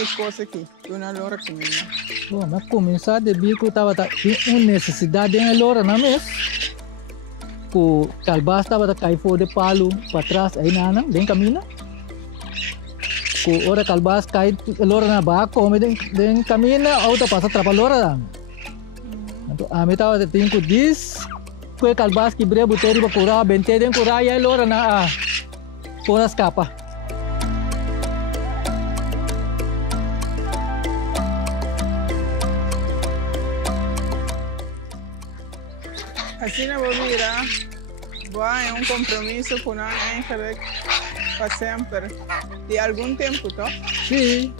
é coisa aqui. Uma lora comigo. Bom, mas começar de bico estava uma necessidade em lora na mesa. O calbas estava a cair fora de palo para trás, aí nana, bem caminha. O hora calbas cai lora na barra, come den caminha, outra passa trapa lora. Então, a mim estava tem que diz, foi calbas que breve botei para curar, bente den curar e aí lora na fora escapa. Assim não vou virar. Boa, é compromisso com a gente para sempre. De algum tempo, tá? Sim.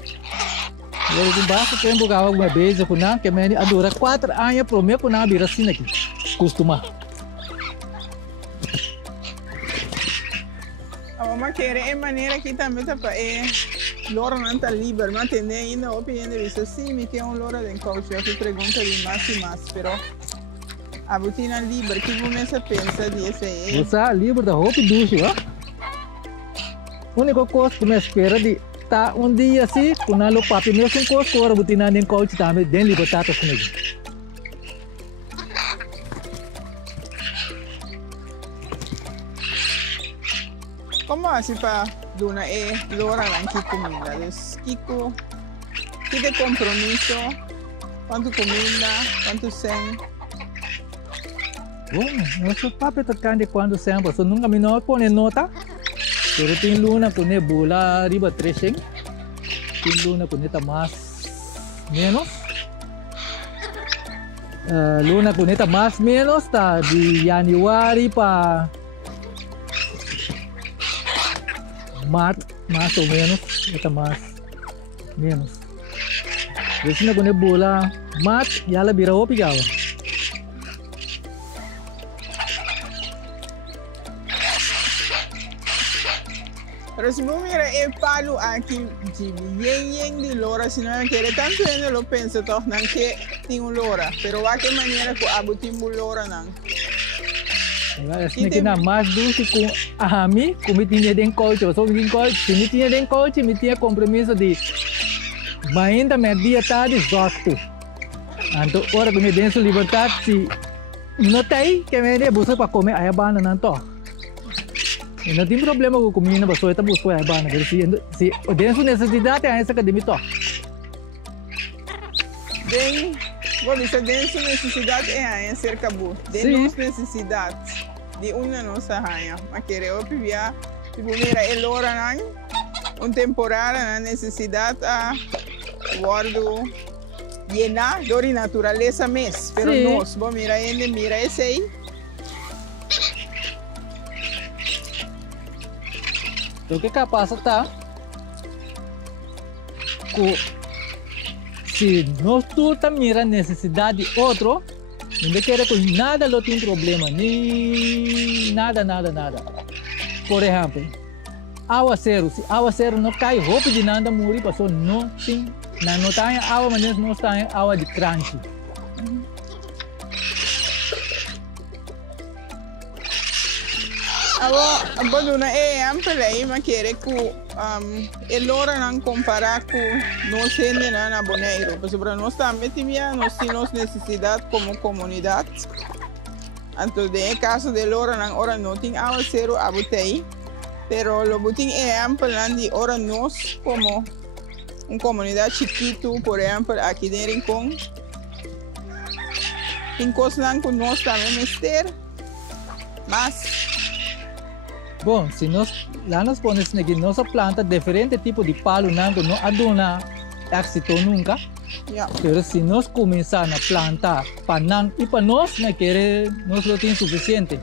Eu com baixo tempo que alguma vez com na que me dura 4 anos para mim com na vira assim aqui. Costuma. A mamãe quer é maneira que também tá para lora não tá livre, mas tem ainda a opinião de você sim, me quer lora de coach, eu te pergunto de mais e mais, pero a botina livre, que você pensa disso aí? Você é livre da roupa e duche, ó. A única coisa que me espera de tá dia assim, quando eu papi mesmo com coisa, agora botina nem coach também, den libertados comigo. Como assim para dona lora não que comida? Que de compromisso, quanto comida, quanto sem? Bom, nosso papi está cande quando sempre, só nunca me não põe nota. Pero tem luna com nebula riba 300. Tem luna com neta mais menos. Luna com neta mais menos tá de Januário para março, mais ou menos, neta mais menos. Esse na com nebula mat ya la bira o pigawa. Pero se você mira é palo aqui de yen de lora, se não quer tanto ainda lo pensa toch não que tem lora, pero a que maneira que abutimos lora não? Assim que na mais dulce com a mim, como tinha den coach, eu sou den coach, se me tinha den coach, me tinha compromisso de mas ainda me dia tarde exausto. Então, hora que me den sua liberdade, se não tem que me dê busca para comer a banana não tô. Não tem problema com comida, mas só está buscando a banana. Se den sua necessidade, é essa que deve tô. Den, vou dizer, den sua necessidade é a cerca boa. Den nossa necessidade de uma nossa rainha. Mas querer opiar, se você mira é lora não, temporada na necessidade a guardo llenar dor e natureza mesmo. Pero nós, vamos mira ainda mira esse aí. O que capaz tá? Se nós tudo mira necessidade de outro, não quer com nada não tem problema, nem nada. Por exemplo, aguaceiro, se aguaceiro não cai, roupa de nada morrer, passou não tem, não tem água, mas não tem água de crunch. Agora, dona ampla aí, mas querer que lora não comparar com nós gente na Bonaire, porque para nós também nós temos necessidade como comunidade. Então, no caso de lora não, ora não tem água zero a botei, pero lo botin é ampla de ora nós como uma comunidade chiquito, por exemplo, aqui em Rincón, tem coisas que nós também mister, mas Bom, se nós lá nós ponemos aqui nossa planta diferente tipo de palo não aduna éxito nunca. Mas se nós começar a plantar para não e para nós não querer nós não tem suficiente.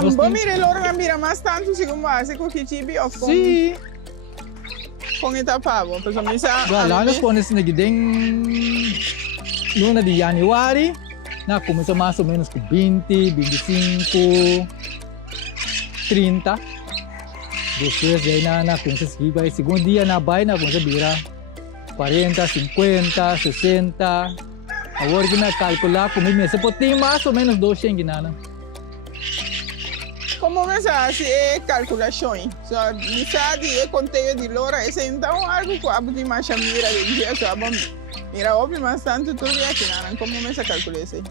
Vamos mirar lora mira mais tanto se como hace com que tibi ou com Sim. Com etapavo, porque a misa Lá nós ponemos aqui em luna de Januário, na começa mais ou menos com 20, 25, 30. Depois daí na começa a seguir, vai segundo dia na baia na começa a virar 40, 50, 60. Agora que me calcular comigo, me se tem mais ou menos 200 guinana. Como me sabe é calculação? So, me sabe é conteúdo de lora, esse então algo que abre de mais mira de dia, so bom. Mira, óbvio, mas tanto tudo é aqui, não? Como me sabe calcular isso?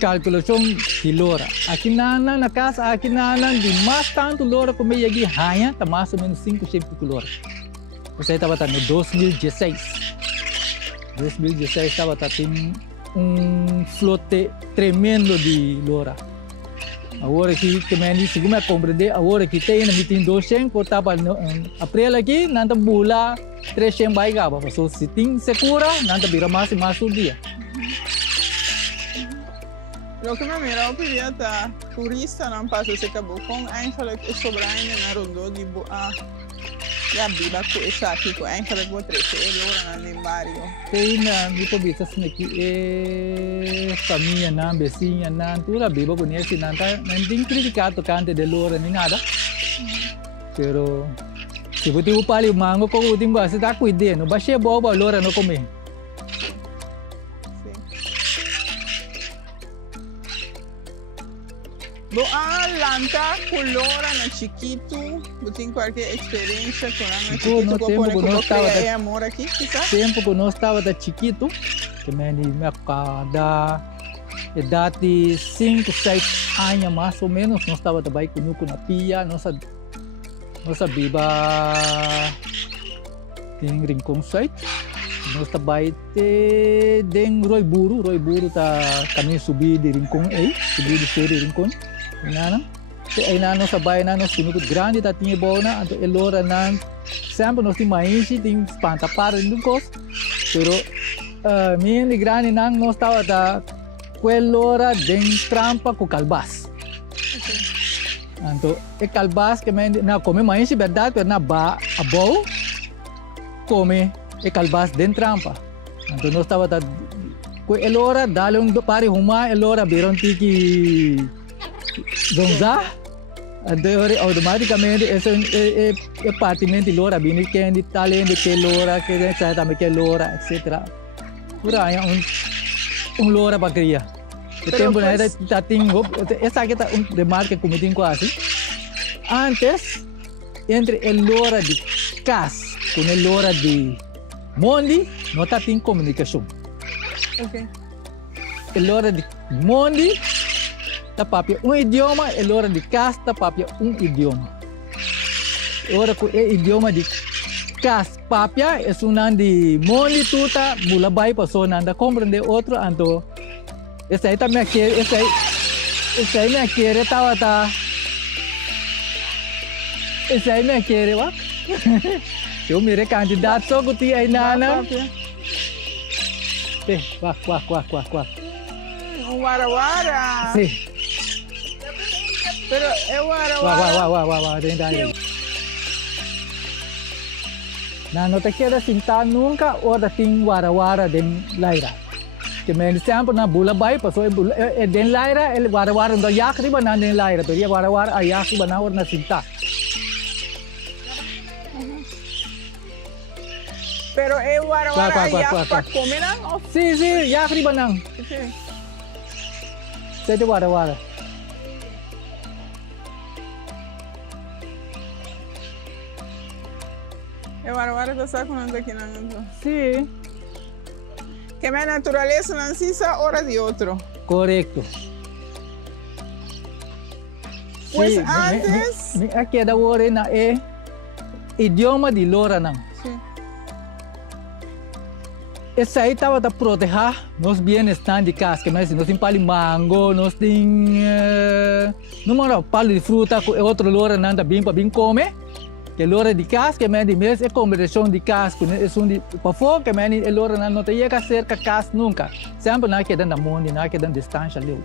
Calculação de lora. Aqui na casa, aqui de mais tanto lora como eu aqui ganha, tá mais ou menos 500 lora. Você estava no 2016. 2016 estava tendo flote tremendo de lora. Agora que também, segundo eu compreender, agora que tem 200, eu estava no abril aqui, nanta bula 300 baigaba. So, se tem segura, nanta vira mais e mais o dia. Lo que me mira, eu queria estar turista, não passa se acabou com eigenlijk sobrar na rondo de boa. Ja, biba ko isa aqui ko eigenlijk vou trecho lora na barrio. Tem na tipo bisa aqui família na vizinha na tudo biba conhece não tá não tem criticar tocante de lora nem nada. Pero se você o pali mango com o timba se tá cuidando, baixe boba lora não come. Bo lanta colora na chiquito, tem qualquer experiência com a chiquito no que não estava é amor aqui, quizás? Tempo que nós estava da chiquito, também me cada idade de 5, 6 anos mais ou menos, nós estava também com na pia, nossa biba tem rincão site, nós também tem Roy Buru tá kami subir de rincão subir de série rincão. Nana sabay na nos pinukod grande ta tinha bona anto elora nan sempre nos mais tem espanta para indukos pero minha de grande nan nos estava da quelora den trampa com calbas anto e calbas que na come mais verdade pero na ba abo come e calbas den trampa anto nos estava da elora dale pare huma elora beron tiki Donza, automaticamente esse partimento de lora, bem que de talento que lora, que sai também que lora, etc. Por aí lora para criar. O tempo né tá tem essa aqui tá remarca como tem quase. Antes entre o lora de cas com o lora de mondi, não tá tem comunicação. Okay. O lora de mondi tapapia idioma e l'ora di casa tapapia idioma. Ora ko idioma di casa papia é sunan di moni tuta mulabai persona anda comprende outro anto. Essa aí também aqui essa aí me quer tawata. Essa aí me quer wa. Eu mire candidato só que ti aí nana. Quá. Wara. Sim. Pero é wara. Dentro. Não te queda sentar nunca ou da ting wara den laira. Que me sempre na bula bai passou den laira el wara do yak riba na den laira to dia wara ayak riba na or na sinta. Pero é wara yak para comer não? Sim, yak riba nang. Jadi wara. É wara tá sacando aqui na então. Sim. Que a natureza não se hora de outro. Correto. Pois antes. Aqui é da hora na idioma de lora não. Sim. Essa aí estava a proteger nos bem-estar de casa, que nós temos pali mango, nós temos não pali de fruta, outro lora não tá bem para bem comer. Que lora de casa, que é de mês, é combinação de casa, que é um de para fora, que é lora não tem que ser com casa nunca. Sempre não queda na mão, não queda na distância ali.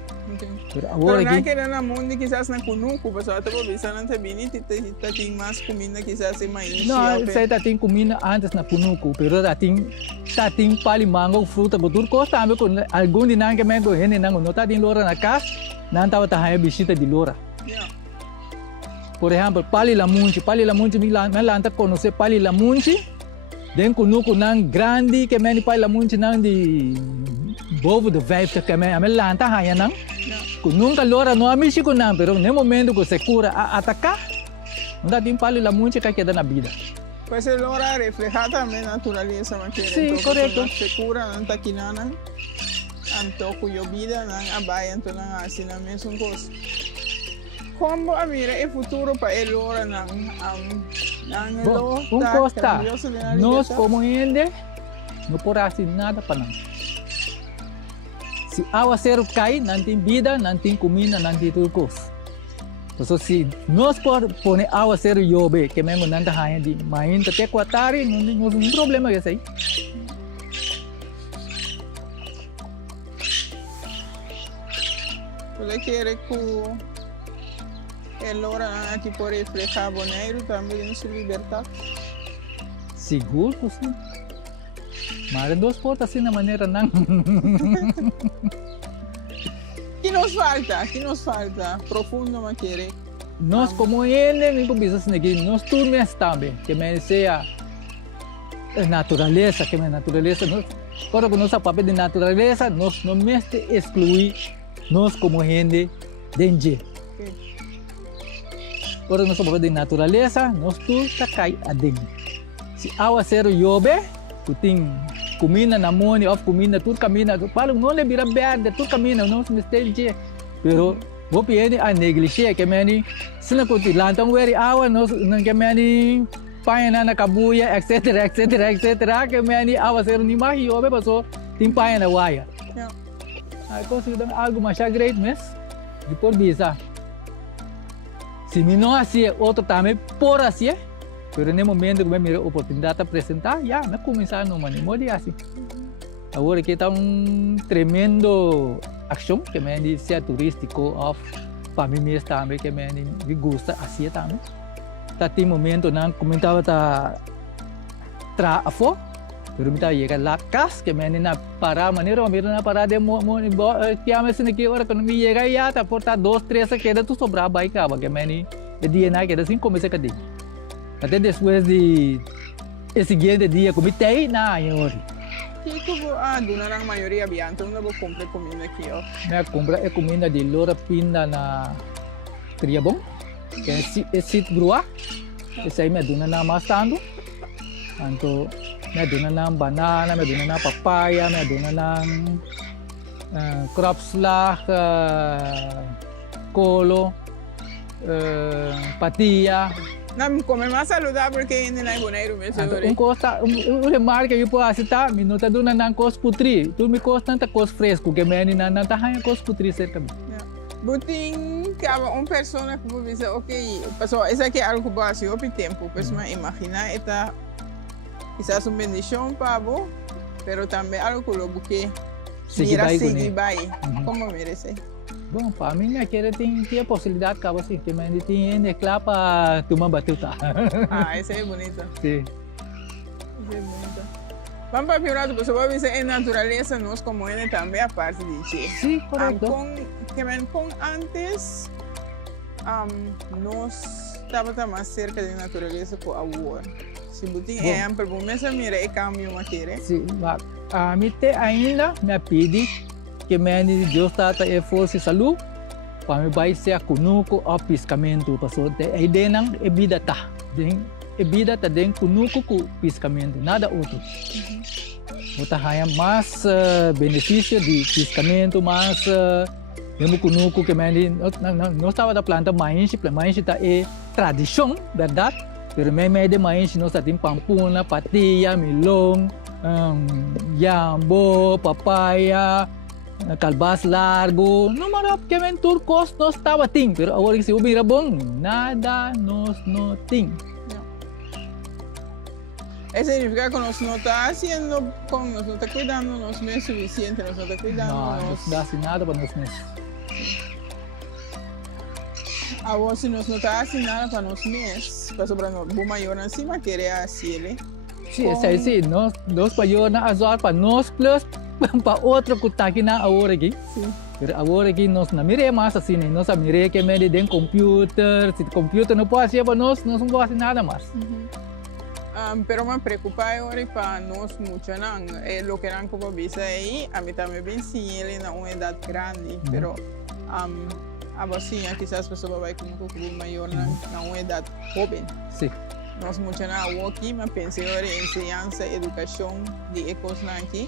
Pero não queda na mão, quizás na cunuco, pessoal, até para ver não tá bem, tem mais comida, quizás é mais. Não, você tá tem comida antes na cunuco, pero tá tem pali mango, fruta, por tudo costa, também com algum de não que me do rende não tá tem lora na casa, não tava tá a visita de lora. Por exemplo, pali lamunchi me lanta conhecer pali lamunchi, Den kunuku nang grande que meni pai la munchi nang di bovo de 50 que me amel lanta haya nang. Nunca lora no amici con nang pero no momento que se cura a atacar. Não dá tempo para la munchi que queda na vida. Pues el hora refleja también naturaleza, ¿me quiere? Sí, correcto. Se cura, no taquinana, anto cuyo vida, no abaya, entonces así no me son cosas. Como a mira el futuro para el hora, Un costa, nós como ende, não podemos fazer nada para nós. Se água zero cai, não tem vida, não tem comida, não tem tudo coisa. Então, se nós podemos pôr água zero chove, que mesmo não está de main, até 4 horas, não tem problema com isso aí. Você quer que el hora aqui por reflejar Bonaire também em sua liberdade? Seguro que sim. Mas não pode assim da maneira não. Que nos falta? Que nos falta? Profundo, mas querer. Nós como ele, nem por business aqui, nós turmas também, que me seja natureza, que me natureza, nós, para que nosso papel de natureza, nós não me excluir nós como gente dentro. Para nosso papel de natureza, nós tudo tá cai adentro. Se água zero chove, tu tem comida na mão, of comida, tudo caminha, para não le vira verde, tudo caminha, não se mistake. Pero vou pedir a negligencia que me se não conti lantão veri água, nós não que me paina na cabuia, etc, que me água zero nem mais chove, passou tem paina na waia. Aí consigo algo mais great, mas depois bisa. Se me não assim, outro também por assim. Pero no momento que me mira a oportunidade de apresentar, já me começar no manejo de assim. Agora que está tremendo ação que me diz ser turístico of para mim mesmo também que me gosta assim também. Tá tem momento não comentava tá trafo, pero me tá chega lá cas que me na para maneira na para de que a mesma que hora quando me chega já tá por tá 2, 3 queda tu sobrar vai cá que me de dia na queda assim começa a cadê. Até depois de esse dia comitei na hora. Que vou donar a maioria bem, então não vou comprar comida aqui, ó. Minha compra é comida de lora pinda na Triabong, que é sit grua. Esse aí me dona na mastando. Então, me dona na banana, me dona na papaya, me dona na cropslag, colo, patia. Não, comer mais saudável que ainda não é boneiro mesmo. Costa, marca eu posso aceitar, mas não está dando nada coisa putri. Tu me costa tanta coisa fresco que me não está ganhando coisa putri cerca. Butin, que uma pessoa que vou dizer, ok, pessoal, isso aqui é algo bom, assim, o tempo, pessoal, imagina, esta, isso é uma bendição para você, mas também algo que mira seguir vai, como merece. Bom, para mim, aquele tem a possibilidade que você tem, tem claro para tomar batuta. Essa é bonita. Sim. Essa é bonita. Vamos para o pior, você vai dizer, é natureza, nós como ele também a parte de Che. Sim, correto. Com antes, nós estávamos mais cerca da natureza com a rua. Se você é amplo, você mira e cambia uma queira. Sim, mas a mim ainda me pede que me Deus trata é força e saúde para me vai ser conosco ao piscamento passou a ideia não é vida tá é vida tá dentro conosco com piscamento nada outro outra raia mais benefício de piscamento mais mesmo conosco que me não estava da planta mais tá é tradição verdade pero me de mais nós tem pampuna patia melão jambo papaya calbas largo, não marap que men turcos não estava ting, pero agora que se ubira bom, nada nos não ting. Isso significa que nós não está fazendo, nós não está cuidando, nós não é suficiente, nós não está cuidando. Não dá assim nada para nós mesmos. Agora se nós não está fazendo nada para nós mesmos, para sobrar nós, o maior em cima querer assim, né? Sim, é assim, nós maior na azar para nós plus para outro que está aqui na hora aqui. Sim. Agora aqui nós não miremos mais assim, nós miremos que me dê computer, se o computer não pode ser para nós não pode fazer nada mais. Pero me preocupa ahora para nos mucho, ¿no? Lo que eran como visa ahí, a mí también bien sí, él en una edad grande, pero así, quizás pues va a como un poco mayor, en una edad joven. Sí. Nos mucho nada aquí, me pensé ahora en enseñanza, educación, de ecos aquí,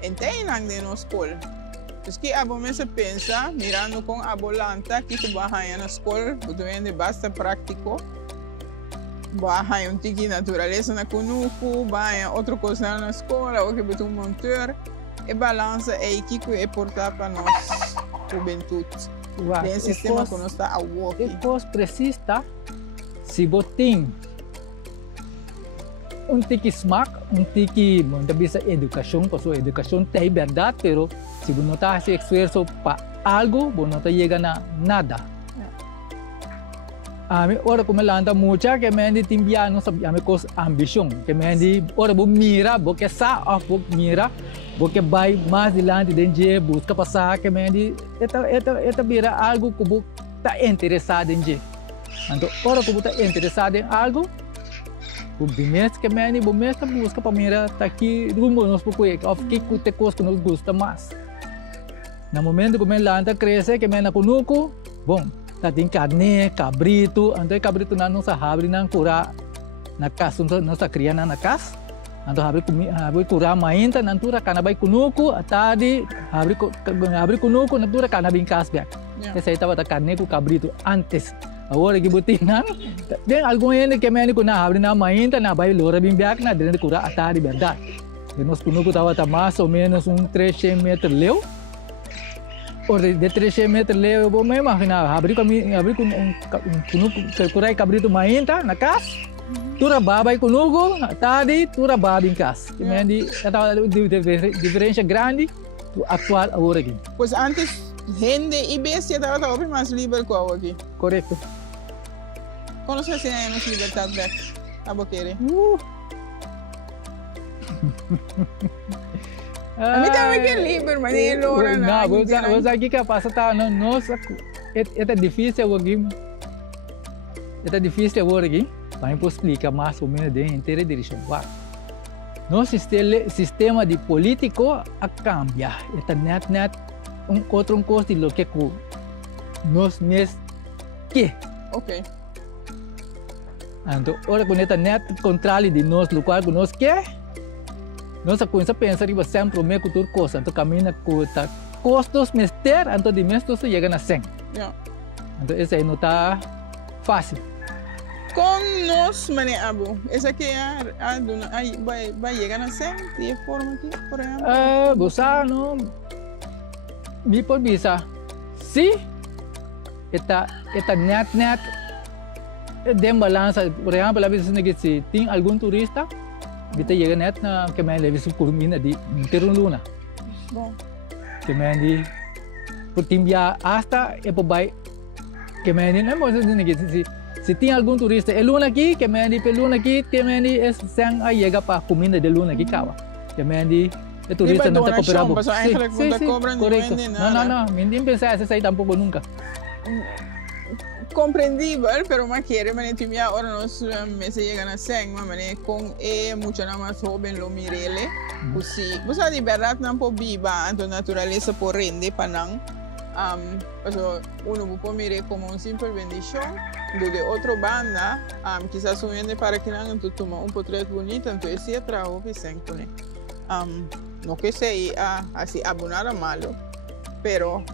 entiendan de nos escuela. Es que a veces se piensa, mirando con abolanta, que tú vas a ir a la escuela, tú tienes basta práctico. Baja un tiki naturaleza na kunuku, baia outra coisa na escola, ou que botou monteur, e balança é que é portar para nós juventude. Tem sistema que nós está a walk. E pos precisa se botin um tiki smack, um tiki muita bisa educação, porque a educação tem verdade, pero se você não está se esforço para algo, você não está chegando a nada. Ora como lanta mucha que me andi timbia no sabe ame cos ambição que me andi ora bo mira bo que sa of bo mira bo que vai mais adiante dentro busca passar que me andi eta vira algo que bo tá interessado em je então ora que bo tá interessado em algo o bimestre que me andi bo mestre busca para mira tá aqui rumo nos pouco of que te cos que nos gosta mais no momento que me lanta cresce que me na conuco bom tá tem carne, cabrito, então cabrito na nossa abre na cura na casa, nossa criança na casa, então abre cura mainta na tura canabai kunuku, atadi abre kunuku na tura canabai casa back. Essa aí tava da carne com cabrito antes. Agora que botinan, tem algum ainda que me na abre na mainta na bai lora bem back na dentro cura atadi verdade. E nós kunuku tava mais ou menos 300 metros leu. Or de 300 metros leu, eu me imagina, abrir com curai cabrito mainta na casa, tura babai conugo, tadi tura babi em casa. Que me andi, essa diferença grande do atual agora aqui. Pois antes, gente e bestia estava mais livre que agora aqui. Correto. Quando você tem a nossa liberdade, Beck? A boqueira. A mim também é livre, mas ele ora não. Você aqui que passa tá nossa, é difícil aqui. É difícil agora aqui. Mas eu explicar mais ou menos de inteira direção. Nosso sistema de político a cambia. É net outro coisa de lo que nós mesmos que. Ok. Então, ora quando é net controle de nós, lo qual nós quer. Nós começamos a pensar que sempre o mesmo tudo coisa, então caminha com custos mester, então de mês tudo chega na 100. Então isso aí não está fácil. Com nós, mané Abu, essa aqui vai chegar na 100 de forma aqui, por exemplo? Você não me pode dizer, se está net de balança, por exemplo, se tem algum turista kita chega net na que me leva se curmina de inteiro luna. Bom. Que me andi por timbia hasta e vai que me andi não pode dizer se tem algum turista é luna aqui que me andi pelo luna aqui que me andi é sem a chega para comida de luna aqui kawa. Que me andi é turista não está cooperando. Correto. Não, ninguém pensa essa aí tampouco nunca. Compreendível, pero más quiere, mané, timia ahora nos me se llegan a 100, mané, con mucho nada más joven lo mirele, pues sí, pues a verdad no puedo viva, ante naturaleza por rende, panang, pues uno puede mirar como un simple bendición, de otra banda, quizás subiendo para que no tú toma un portrait bonito, entonces sí trabajo que se pone, no que sea así abonar a malo, pero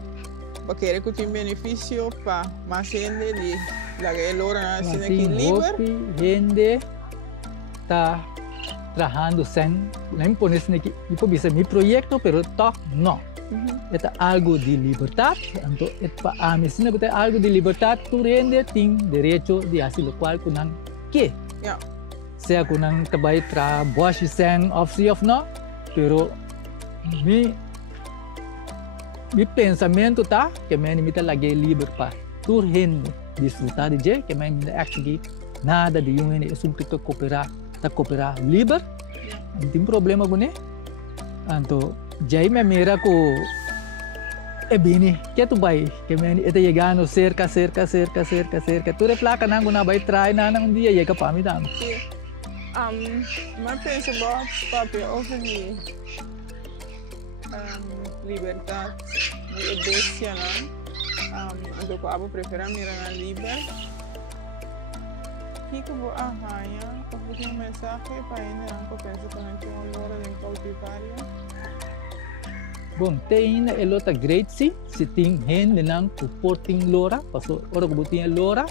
porque querer que tenha benefício para mais gente de la que logra assim aqui livre. Gente está trabalhando sem nem por isso aqui, eu pode ser meu projeto, pero tá não. É algo de liberdade, então é para a medicina que é algo de liberdade, tu rende tem direito de fazer o qual kunan que. Seja kunan trabalho para boas sem off of não, pero meu pensamento tá que me limita lagi livre para tu rende desfrutar de je que me limita actually nada de yung ini sempre que cooperar livre não tem problema com né então já me mira com é bem, que tu vai, que meni, ete chegando cerca. Tu de placa não na vai trai na um dia chega para mim dando. Sim. Mas pensa bom, papi, over de liberdade, de obediência, não? Então, eu prefiro mirar na liber. Que eu vou arranhar, eu vou ter uma mensagem para ele, não? Eu penso que não tinha uma hora de cautivário. Bom, tem a lota great se tem gente não suporting lora, passo ora que botinha lora,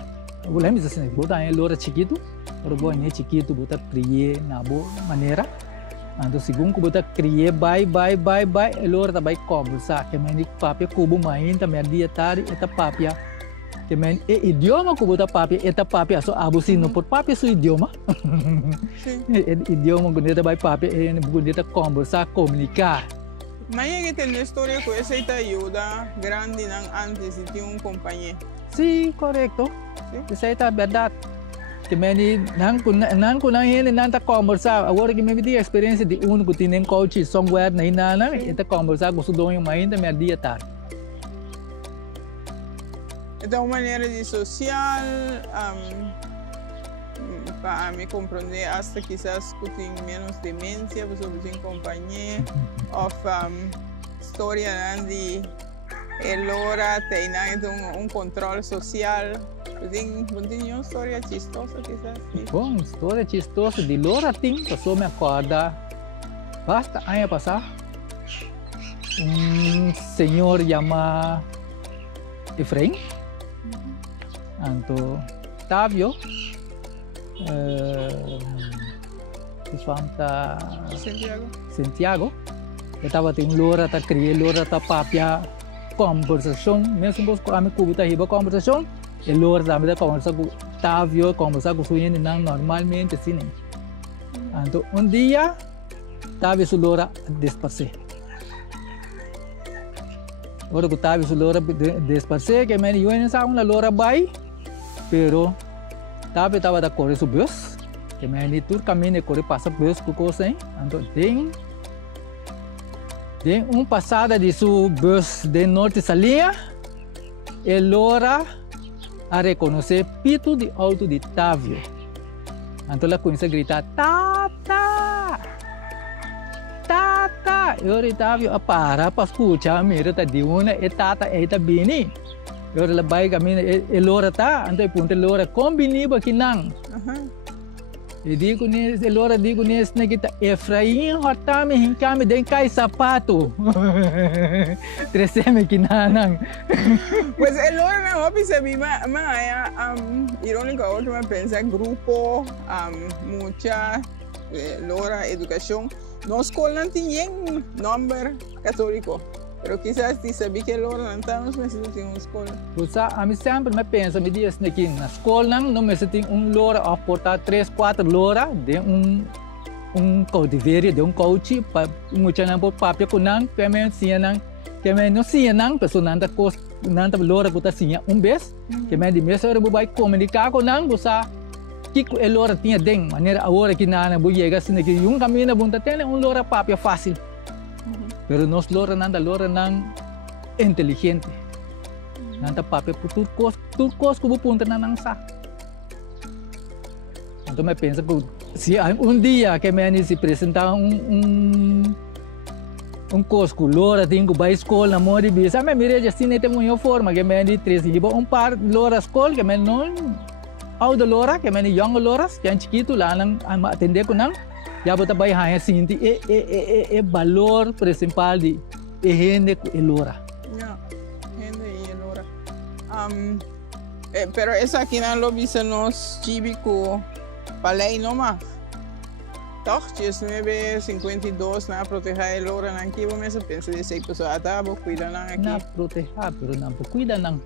eu lembro assim, botar a lora chiquito, ora boa chiquito botar criar na boa maneira, então segundo que botar criar bye, a lora tá vai conversar, que meni papia cubo main também dia tarde, eta papia, que meni idioma que botar papia, so abusin no por papia su idioma, idioma que dia vai papia, que dia conversar, comunicar. Mas é que tem uma história que essa ajuda grande antes de ter companhia. Sim, correto. Essa é a verdade. Que meni não ele não tá conversar. Agora que me vi a experiência de que tem coach somewhere na inana, está conversar com o dono mas ainda me dia tarde. Então uma maneira de social para me compreender hasta quizás que tem menos demência, você tem companhia, ou história de elora tem controle social, tem uma história chistosa quizás. Bom, história chistosa de lora tem, passou me acorda, basta ano passar, senhor chama Efraim, então Tavio. Santiago. Eu estava tendo lora, tá criando lora, tá papia conversação, mesmo com a minha cuba riba conversação, e lora também tá conversar com Tavio, conversar com suinho não normalmente assim. Então dia Tavio su lora despace. Ora que Tavio su lora despace, que me eu não sabe uma lora vai, pero Tapi estava da correr o bus, que me ali tur caminho correr passa bus com coisa, então tem passada de su bus de norte salia, e lora a reconhecer pito de auto de Tavio, então ela começa a gritar tata, eu Tavio a para escutar, mira tá de uma e tata e tá bem. Eu ela vai caminho e lora tá, então punta lora combiniba que não. E digo nisso, lora digo nisso na kita Efraim hortame hinkame den cai sapato. Treseme que não. Pues el lora não observe mas irônica outro mas pensa grupo mucha lora educação. Nós escola não tinha número católico. Pero quizás ti sabi que lora não estamos mas tem uma escola. Pusa, a mim sempre me pensa me diz que na escola não me tem lora a portar 3-4 lora de cautiverio de coach para muita não por papel com não que me ensina que me não ensina não pessoa não tá lora que tá ensina vez que me de mesa eu vai comunicar com não pusa que a lora tinha de maneira agora que na vou chegar assim que caminho bom tá tendo lora papel fácil. Pero nós lora não inteligente. Nanda papel por tudo cos que punta não sa. Então me pensa que se dia que me se apresentar cosco lora tem que vai escola mori bisa me mire assim tem uma forma que me três liba par lora escola que me não ao de lora que me young loras que chiquito lá não atender com não já bota vai hanya sinti valor principal de gente e lora. Yeah, gente e lora. Pero essa aqui na lobby se nos típico palei noma. Toch, 1952 na proteger a lora na aqui, vamos pensar de 6 pessoas tá, vou cuidar na aqui. Na proteger, pero não cuida não.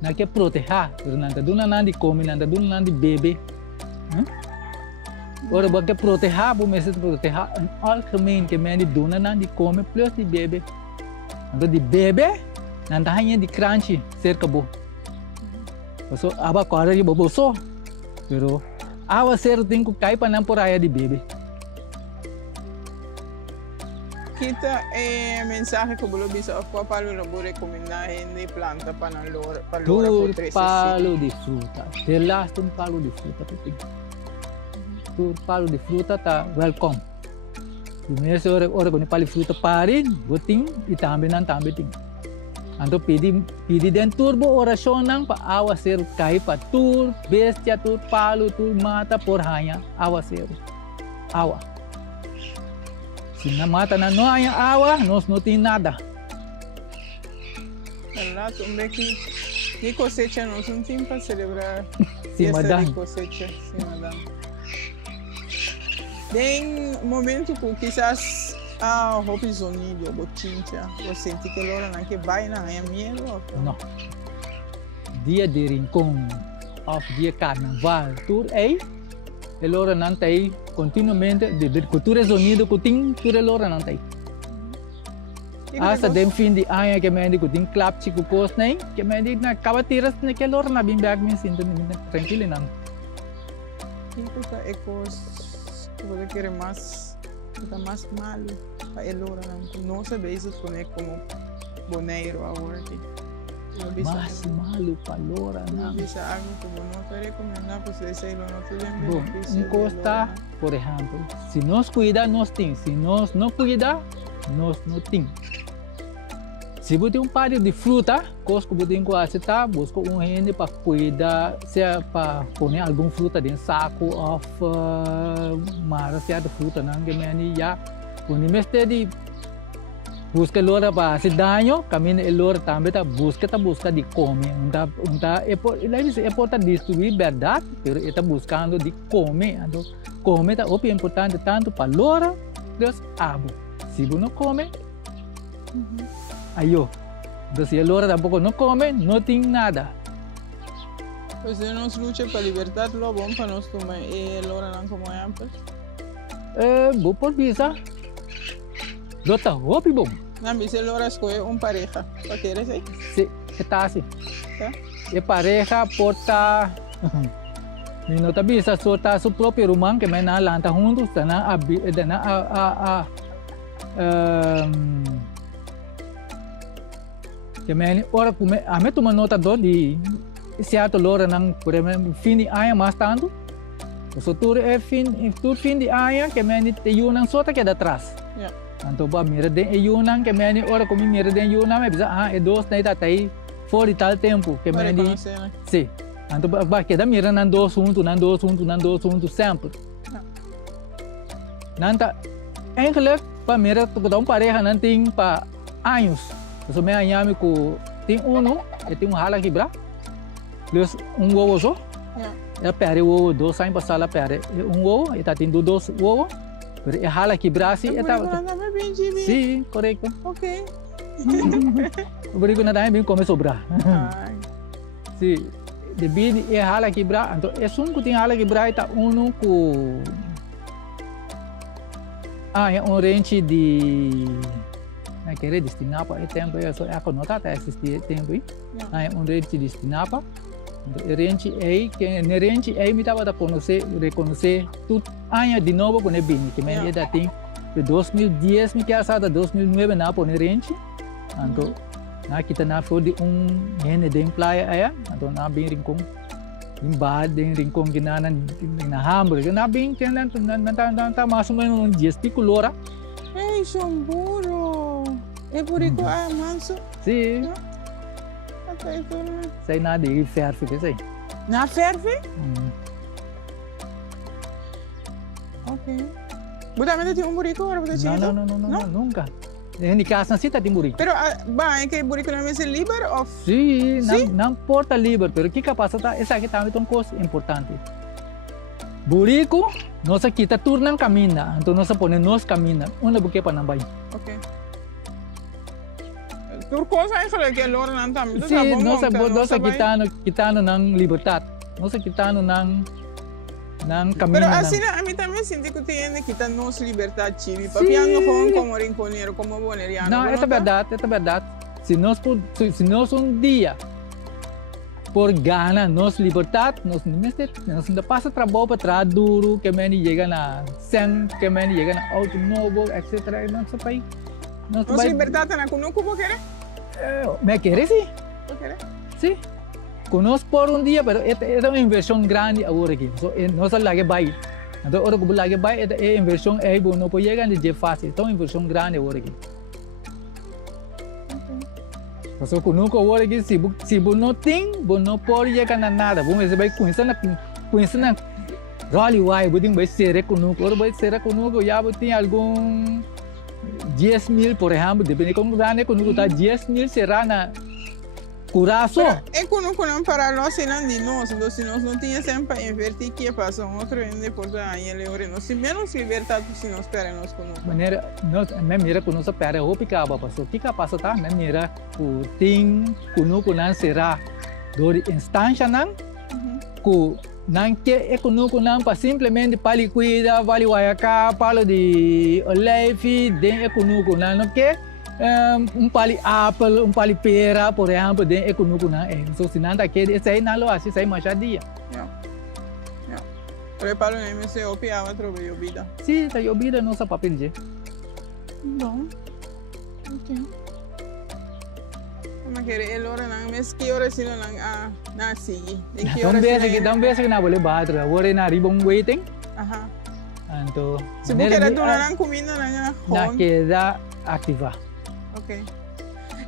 Na que proteger, pero não duna não de comer, não duna não de beber. Ora, porque proteger, vamos proteger algemeen que me dona não de comer plus de beber. Então de beber, não hanya de crunchy cerca bo. So aba corre de bobo so, pero awa ser tem que cair para não por aí de beber. Kita mensaje que vos bisa apa para lo recomendar gente planta para lora Tur por 3 palo de fruta. The last un palo de fruta que tem. Tur palo de fruta tá welcome. Primeiro se ora com palo de fruta parin, boting e também não também tem. Então pedi dentro turbo oração nang pa awa ser cai pa tur bestia tur palo tur mata por hanya awa ser. Awa. Se na mata na não há awa, nós não tem nada. ¿Verdad? Hombre, que cosecha no es un tiempo para celebrar Sim, fiesta madame. de cosecha. Sí, madame. Tem momento que quizás houve sonido, botincha, você sente que ela não que vai na é medo. Não. Dia de rincão, of dia carnaval, tur ei, elora não tem continuamente de cultura sonido que tem, tur elora não tem. Hasta dem fim de ano que me digo tem clap chico post nem, que me digo na cabatiras na que elora na bim bag me sinto tranquilo não. Incluso ecos, puede querer más, está más malo para elora não sabe isso poner como boneiro agora que Mas malo para elora não não. bisa algo como não te recomendar pues esse não te lembra. Bom, encosta, por exemplo, se nós cuida, nós tem. Se nós não cuida, nós não tem. Se você tem um par de fruta, cosco você tem que acertar, busca um rende para cuidar, seja para pôr alguma fruta dentro do saco, ou mara certa fruta, não que me já, quando me de busca lora para se danho, caminho lora também tá busca de comer, é importante destruir verdade, mas está buscando de comer, então comer tá é importante tanto para lora, Deus abo, se você não come, aí então se a lora tampoco não come, não tem nada. Pues nós luta para liberdade, lo bom para nós tomar e lora não como é amplo. Vou por visa, dota hopi bom. Não, mas lora escolhe pareja, para que eres aí? Se está assim. Tá? E pareja porta e não tá bisa soltar seu próprio rumang que na lanta juntos dana que me ora come a me toma nota do de certo lora nang por exemplo fim de ano mais tanto o futuro é fim de ano que me te yunang sota que atrás. Yeah. Então ba mira de yunang que me ora como mira de yunang me bisa é dois na tá aí fora de tal tempo que me di sim. Então ba que da mira nan dois juntos sempre. Nanta eigenlijk pa mira tu pareja nan ting pa anos. So me anyami ko tem e tem hala quebrar. Plus ovo só. É pere ovo dois saem passar lá pere. Ovo e tá tendo dois ovo. Pero é hala quebrar se tá. Sim, correto. Ok. O borico nada bem come sobrar. Sim. De bid é hala quebrar. Então é só que tem hala quebrar tá com é rente de na querer destinar para tempo é só a nota até existir tempo aí rente destinar para rente aí que na rente aí me tava da reconhecer tudo ano de novo com bem que me ainda tem de 2010 me que assada 2009 na por rente então na kita na for de rende de praia aí então na bem rincon embad de rincon que na Hamburg na bem que na mais ou menos 10 pico lora. Ei, são burro. É por isso que manso. Sim. Sei nada de ferve que sei. Na ferve? Ok. Budamente tem burrico agora você chega? Não, nunca. Em casa não tem burrico. Pero é que burrico não é livre ou? Sim, não porta livre, pero que capacita essa aqui também é uma coisa importante. Burrico, nós kita turnan camina, então nós põe nós camina, uma buque para não vai. Ok. Turcosa eigenlijk que lora não também. Sim, nós quitando ng liberdade, nós quitando ng camina. Pero assim a mim também sinto que tem que kita nos liberdade chibi, papiando como rinconeiro, como boneriano. Não, é verdade. Se nós dia por gana, nossa liberdade, nós não passa trabalho para trás duro, que meni chega na 100, que meni chega na auto novo, etc. Nosso país. Nossa liberdade na conosco, vou querer? Me querer, sim. Vou querer? Sim. Conosco por dia, mas é uma inversão grande agora aqui. So, nós lá que vai. Então, agora que lá que vai, é inversão é bom, não pode chegar de fácil. Então, inversão grande agora aqui. So, conosco agora aqui, se você não tem, você não pode chegar a nada. Você vai conhecer na rally vai, você vai ser conosco. Agora vai ser conosco, já tem algum 10,000, por exemplo, depende de como grande conosco está, 10,000 será na curaço. É conosco não para nós e não de nós, então se nós não tínhamos sempre invertir que passa outro em Portugal e ele nós se menos liberdade se nós espera nós conosco. Maneira nós mira conosco para o picava passou, que passa tá, mira o tem conosco não será do instância não, que não que é conosco não para simplesmente para cuidar, vale vai cá, para de leve, de conosco não que pali apple, pali pera, por exemplo, de conosco não é. So se não daquele, esse aí não lo assim, sai machadia. Preparo nem me se opiava trove obida. Sim, tá obida nossa papel de. Bom. Ok. Como querer ele ora não, mas que hora se não na sigi. Então besa que na boleh bater, agora na ribong waiting. Aha. Então, se você quer donar não comida na queda ativa. Ok.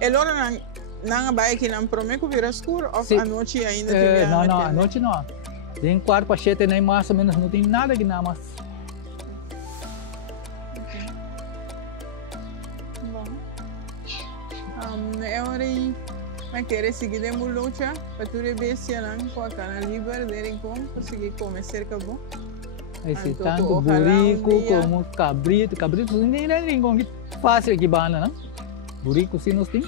Ele ora não vai que não promete que vira escuro ou a noite ainda tem. Não, a noite não. Tem 4 para 7 nem mais ou menos não tem nada que nada mais. Eu vai querer seguir de luta para tu ver se não com a cana livre dele como conseguir comer cerca bom. Esse tanto burico como cabrito nem com fácil aqui bana, não? Burico sim nós tem.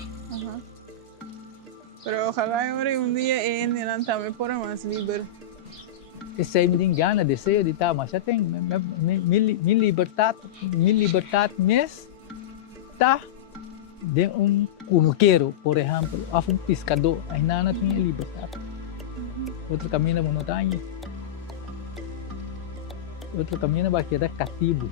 Pero ojalá eu dia ele não também por mais livre. Esse aí me tem gana de ser de tá, mas já tem minha liberdade mesmo tá de cunuqueiro, por exemplo, um pescador, ainda não tinha liberdade. Outro caminho na montanha. Outro caminho vai quedar cativo.